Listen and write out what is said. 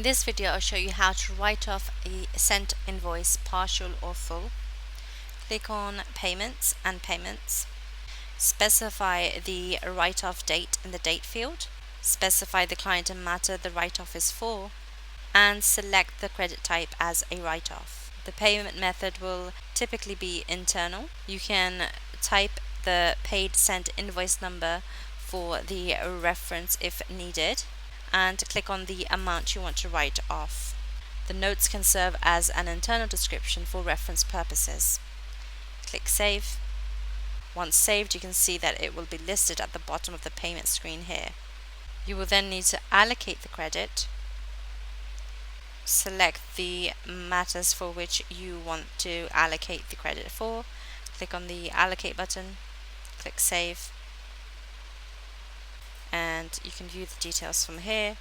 In this video, I'll show you how to write off a sent invoice, partial or full. Click on Payments and Payments. Specify the write-off date in the date field. Specify the client and matter the write-off is for, and select the credit type as a write-off. The payment method will typically be internal. You can type the paid sent invoice number for the reference if needed, and click on the amount you want to write off. The notes can serve as an internal description for reference purposes. Click Save. Once saved, you can see that it will be listed at the bottom of the payment screen here. You will then need to allocate the credit. Select the matters for which you want to allocate the credit for. Click on the Allocate button. Click Save. And you can view the details from here.